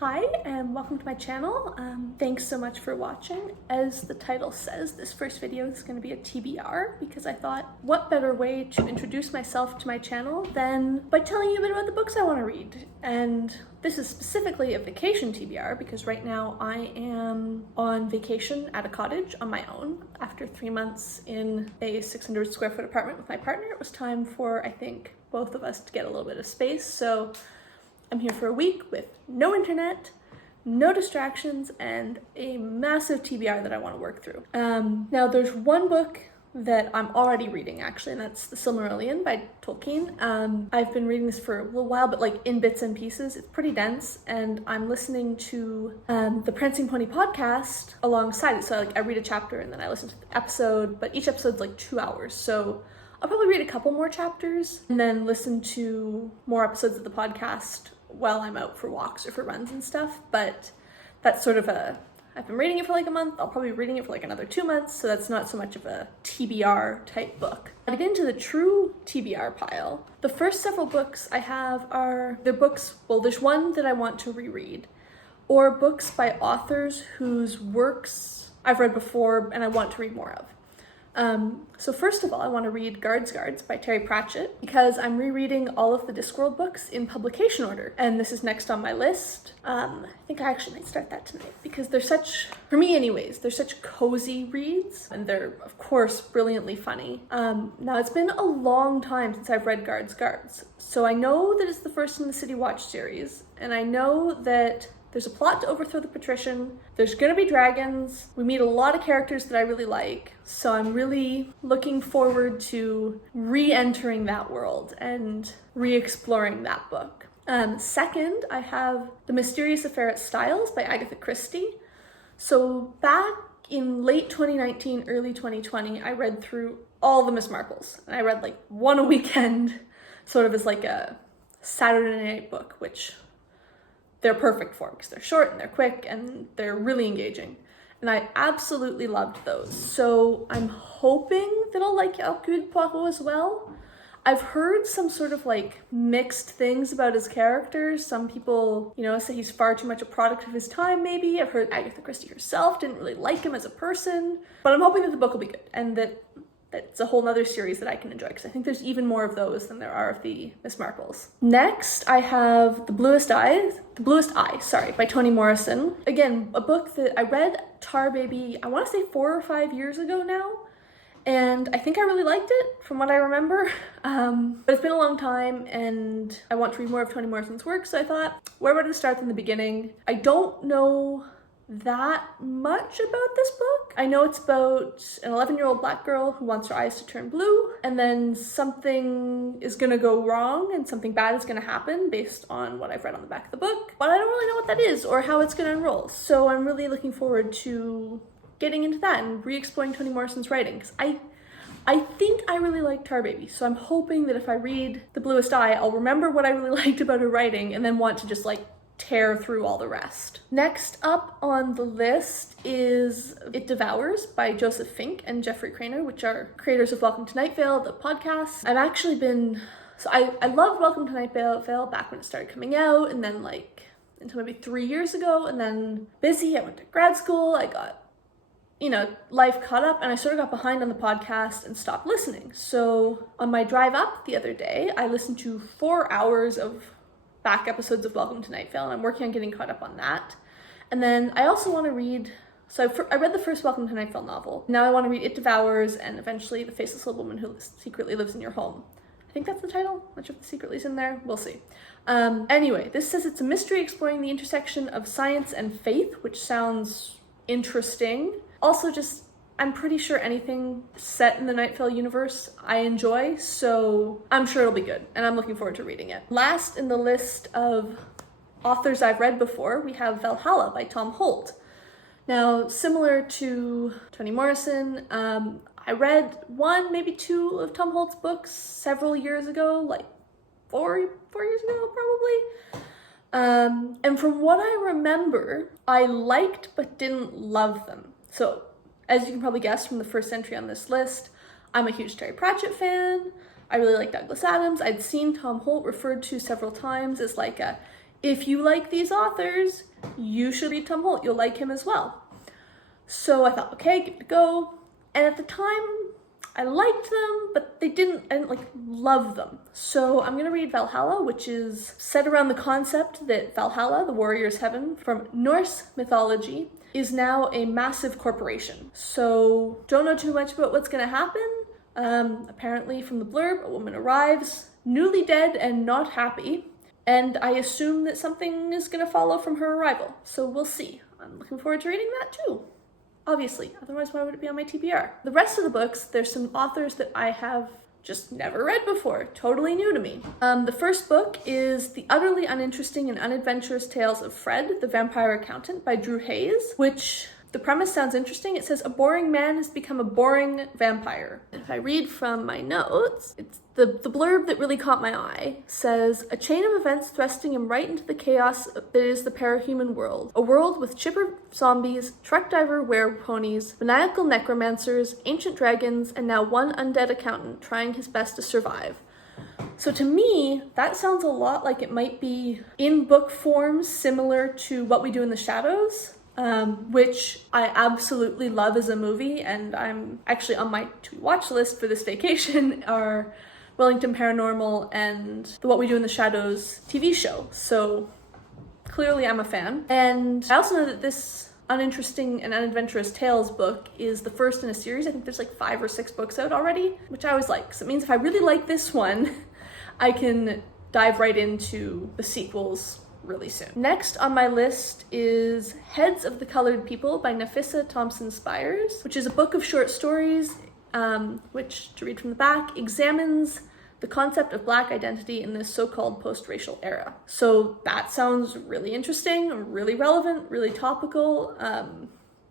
Hi and welcome to my channel. Thanks so much for watching. As the title says, this first video is going to be a TBR because I thought what better way to introduce myself to my channel than by telling you a bit about the books I want to read. And this is specifically a vacation TBR because right now I am on vacation at a cottage on my own. After 3 months in a 600 square foot apartment with my partner, it was time for, I think, both of us to get a little bit of space. So I'm here for a week with no internet, no distractions, and a massive TBR that I want to work through. Now there's one book that I'm already reading actually, and that's the Silmarillion by Tolkien. I've been reading this for a little while, but like in bits and pieces. It's pretty dense, and I'm listening to the Prancing Pony podcast alongside it. So I read a chapter and then I listen to the episode, but each episode's like 2 hours. So I'll probably read a couple more chapters and then listen to more episodes of the podcast while I'm out for walks or for runs and stuff. But that's sort of I've been reading it for like a month. I'll probably be reading it for like another 2 months. So that's not so much of a TBR type book. To get into the true TBR pile, the first several books I have they're books, well, there's one that I want to reread, or books by authors whose works I've read before and I want to read more of. So first of all, I want to read Guards by Terry Pratchett because I'm rereading all of the Discworld books in publication order, and this is next on my list. I think I actually might start that tonight because they're such, for me anyways, they're such cozy reads, and they're of course brilliantly funny. Now it's been a long time since I've read Guards, so I know that it's the first in the City Watch series, and I know that there's a plot to overthrow the patrician. There's gonna be dragons. We meet a lot of characters that I really like. So I'm really looking forward to re-entering that world and re-exploring that book. Second, I have The Mysterious Affair at Styles by Agatha Christie. So back in late 2019, early 2020, I read through all the Miss Marples. And I read like one a weekend, sort of as like a Saturday night book, which they're perfect for because they're short and they're quick and they're really engaging. And I absolutely loved those. So I'm hoping that I'll like Hercule Poirot as well. I've heard some sort of like mixed things about his character. Some people, say he's far too much a product of his time maybe. I've heard Agatha Christie herself didn't really like him as a person. But I'm hoping that the book will be good and that it's a whole nother series that I can enjoy because I think there's even more of those than there are of the Miss Marples. Next, I have The Bluest Eye, by Toni Morrison. Again, a book that I read Tar Baby, I want to say 4 or 5 years ago now, and I think I really liked it from what I remember. But it's been a long time and I want to read more of Toni Morrison's work, so I thought, where would I start from the beginning? I don't know that much about this book. I know it's about an 11-year-old black girl who wants her eyes to turn blue, and then something is gonna go wrong and something bad is gonna happen based on what I've read on the back of the book. But I don't really know what that is or how it's gonna unroll. So I'm really looking forward to getting into that and re-exploring Toni Morrison's writing because I think I really like Tar Baby. So I'm hoping that if I read The Bluest Eye, I'll remember what I really liked about her writing and then want to just like tear through all the rest. Next up on the list is It Devours by Joseph Fink and Jeffrey Cranor, which are creators of Welcome to Night Vale, the podcast. I've actually been, I loved Welcome to Night Vale back when it started coming out, and then like until maybe 3 years ago, and then busy, I went to grad school, I got, life caught up, and I sort of got behind on the podcast and stopped listening. So on my drive up the other day, I listened to 4 hours of back episodes of Welcome to Night Vale, and I'm working on getting caught up on that. And then I also want to read, I read the first Welcome to Night Vale novel. Now I want to read It Devours and eventually The Faceless Little Woman Who Secretly Lives in Your Home. I think that's the title. Not sure if the secretly is in there. We'll see. Anyway, this says it's a mystery exploring the intersection of science and faith, which sounds interesting. Also I'm pretty sure anything set in the Night Vale universe I enjoy, so I'm sure it'll be good, and I'm looking forward to reading it. Last in the list of authors I've read before, we have Valhalla by Tom Holt. Now, similar to Toni Morrison, I read 1, maybe 2 of Tom Holt's books several years ago, like 4 years ago, probably. And from what I remember, I liked but didn't love them. So, as you can probably guess from the first entry on this list, I'm a huge Terry Pratchett fan. I really like Douglas Adams. I'd seen Tom Holt referred to several times as like a if you like these authors, you should read Tom Holt. You'll like him as well. So I thought, okay, give it a go. And at the time, I liked them, but I didn't like love them. So I'm gonna read Valhalla, which is set around the concept that Valhalla, the warrior's heaven from Norse mythology, is now a massive corporation. So don't know too much about what's gonna happen. Apparently from the blurb, a woman arrives, newly dead and not happy, and I assume that something is gonna follow from her arrival. So we'll see. I'm looking forward to reading that too. Obviously, otherwise why would it be on my TBR? The rest of the books, there's some authors that I have just never read before, totally new to me. The first book is The Utterly Uninteresting and Unadventurous Tales of Fred, the Vampire Accountant by Drew Hayes, which the premise sounds interesting. It says a boring man has become a boring vampire. If I read from my notes, it's the blurb that really caught my eye says, a chain of events thrusting him right into the chaos that is the parahuman world. A world with chipper zombies, truck diver wereponies, maniacal necromancers, ancient dragons, and now one undead accountant trying his best to survive. So to me, that sounds a lot like it might be in book form similar to What We Do in the Shadows, which I absolutely love as a movie, and I'm actually on my to-watch list for this vacation are Wellington Paranormal and the What We Do in the Shadows TV show. So clearly I'm a fan. And I also know that this Uninteresting and Unadventurous Tales book is the first in a series. I think there's like 5 or 6 books out already, which I always like. So it means if I really like this one, I can dive right into the sequels really soon. Next on my list is Heads of the Colored People by Nafissa Thompson-Spires, which is a book of short stories, which, to read from the back, examines the concept of Black identity in this so-called post-racial era. So that sounds really interesting, really relevant, really topical,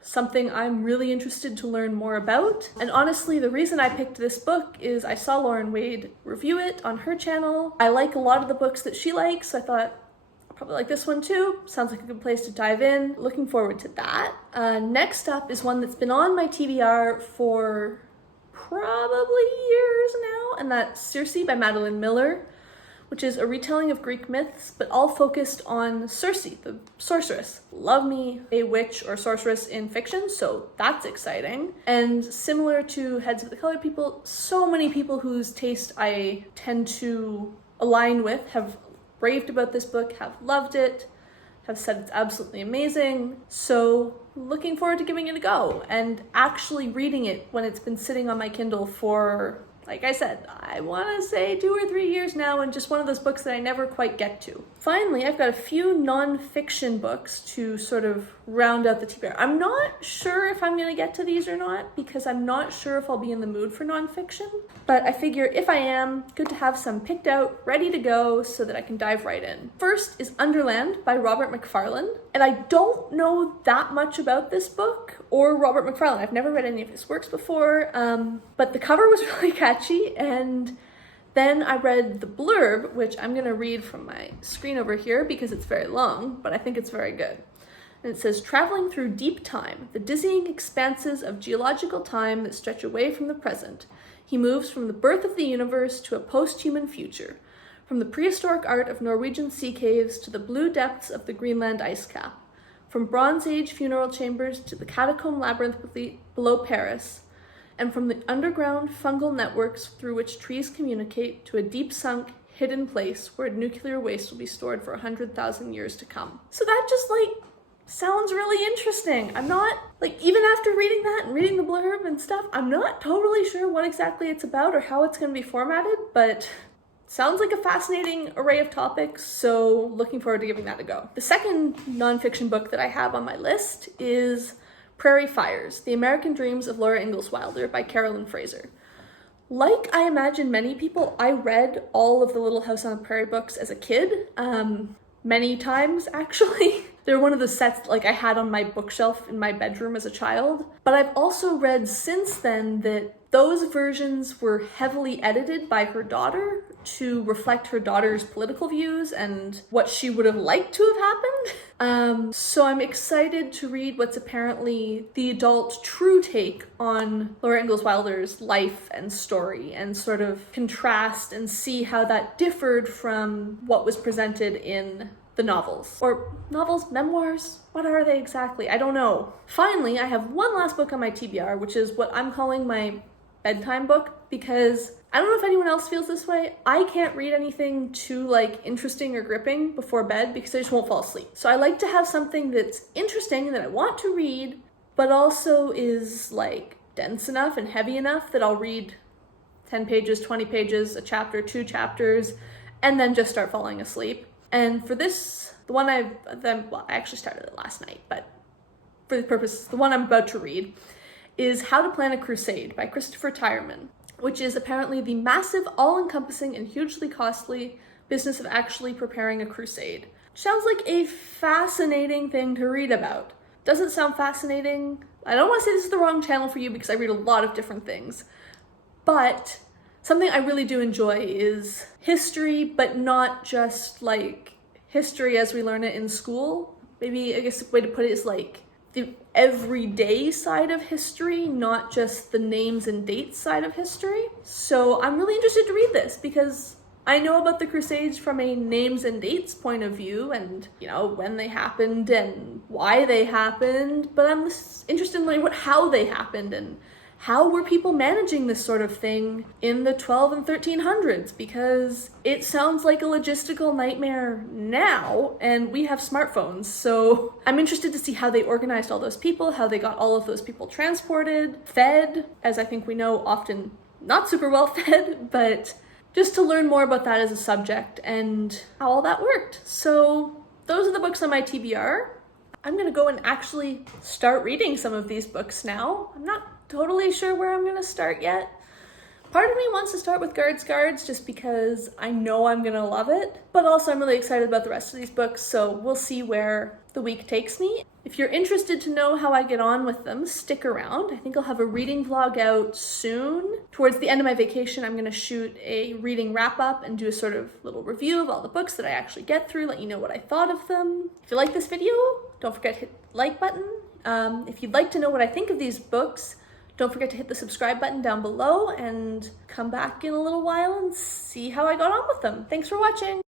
something I'm really interested to learn more about. And honestly, the reason I picked this book is I saw Lauren Wade review it on her channel. I like a lot of the books that she likes, so I thought, probably like this one too. Sounds like a good place to dive in. Looking forward to that. Next up is one that's been on my TBR for probably years now, and that's Circe by Madeline Miller, which is a retelling of Greek myths, but all focused on Circe, the sorceress. Love me a witch or sorceress in fiction, so that's exciting. And similar to Heads of the Colored People, so many people whose taste I tend to align with have raved about this book, have loved it, have said it's absolutely amazing. So looking forward to giving it a go and actually reading it when it's been sitting on my Kindle for, like I said, I want to say 2 or 3 years now, and just one of those books that I never quite get to. Finally, I've got a few non-fiction books to sort of round out the TBR. I'm not sure if I'm going to get to these or not, because I'm not sure if I'll be in the mood for non-fiction, but I figure if I am, good to have some picked out, ready to go, so that I can dive right in. First is Underland by Robert MacFarlane, and I don't know that much about this book or Robert MacFarlane. I've never read any of his works before, but the cover was really catchy, and then I read the blurb, which I'm going to read from my screen over here because it's very long, but I think it's very good. And it says, traveling through deep time, the dizzying expanses of geological time that stretch away from the present, he moves from the birth of the universe to a post-human future, from the prehistoric art of Norwegian sea caves to the blue depths of the Greenland ice cap, from Bronze Age funeral chambers to the catacomb labyrinth below Paris, and from the underground fungal networks through which trees communicate to a deep-sunk, hidden place where nuclear waste will be stored for 100,000 years to come. So that just, sounds really interesting. I'm not, even after reading that and reading the blurb and stuff, I'm not totally sure what exactly it's about or how it's going to be formatted, but sounds like a fascinating array of topics, so looking forward to giving that a go. The second nonfiction book that I have on my list is Prairie Fires, The American Dreams of Laura Ingalls Wilder by Carolyn Fraser. Like I imagine many people, I read all of the Little House on the Prairie books as a kid, many times actually. They're one of the sets I had on my bookshelf in my bedroom as a child. But I've also read since then that those versions were heavily edited by her daughter to reflect her daughter's political views and what she would have liked to have happened. So I'm excited to read what's apparently the adult true take on Laura Ingalls Wilder's life and story, and sort of contrast and see how that differed from what was presented in the novels. Or novels, memoirs, what are they exactly? I don't know. Finally, I have one last book on my TBR, which is what I'm calling my bedtime book, because I don't know if anyone else feels this way. I can't read anything too like interesting or gripping before bed because I just won't fall asleep. So I like to have something that's interesting and that I want to read, but also is like dense enough and heavy enough that I'll read 10 pages, 20 pages, a chapter, 2 chapters, and then just start falling asleep. And for this, I actually started it last night, but for the purpose, the one I'm about to read is How to Plan a Crusade by Christopher Tyerman, which is apparently the massive, all-encompassing, and hugely costly business of actually preparing a crusade. Sounds like a fascinating thing to read about. Doesn't sound fascinating. I don't want to say this is the wrong channel for you because I read a lot of different things, but something I really do enjoy is history, but not just like history as we learn it in school. Maybe, I guess the way to put it is like the everyday side of history, not just the names and dates side of history. So I'm really interested to read this because I know about the Crusades from a names and dates point of view and, you know, when they happened and why they happened, but I'm interested in learning how they happened and how were people managing this sort of thing in the 12 and 1300s, because it sounds like a logistical nightmare now, and we have smartphones, so I'm interested to see how they organized all those people, how they got all of those people transported, fed, as I think we know, often not super well fed, but just to learn more about that as a subject and how all that worked. So those are the books on my TBR. I'm gonna go and actually start reading some of these books now. I'm not totally sure where I'm gonna start yet. Part of me wants to start with Guards just because I know I'm gonna love it, but also I'm really excited about the rest of these books, so we'll see where the week takes me. If you're interested to know how I get on with them, stick around. I think I'll have a reading vlog out soon. Towards the end of my vacation, I'm gonna shoot a reading wrap up and do a sort of little review of all the books that I actually get through, let you know what I thought of them. If you like this video, don't forget to hit the like button. If you'd like to know what I think of these books, don't forget to hit the subscribe button down below and come back in a little while and see how I got on with them. Thanks for watching.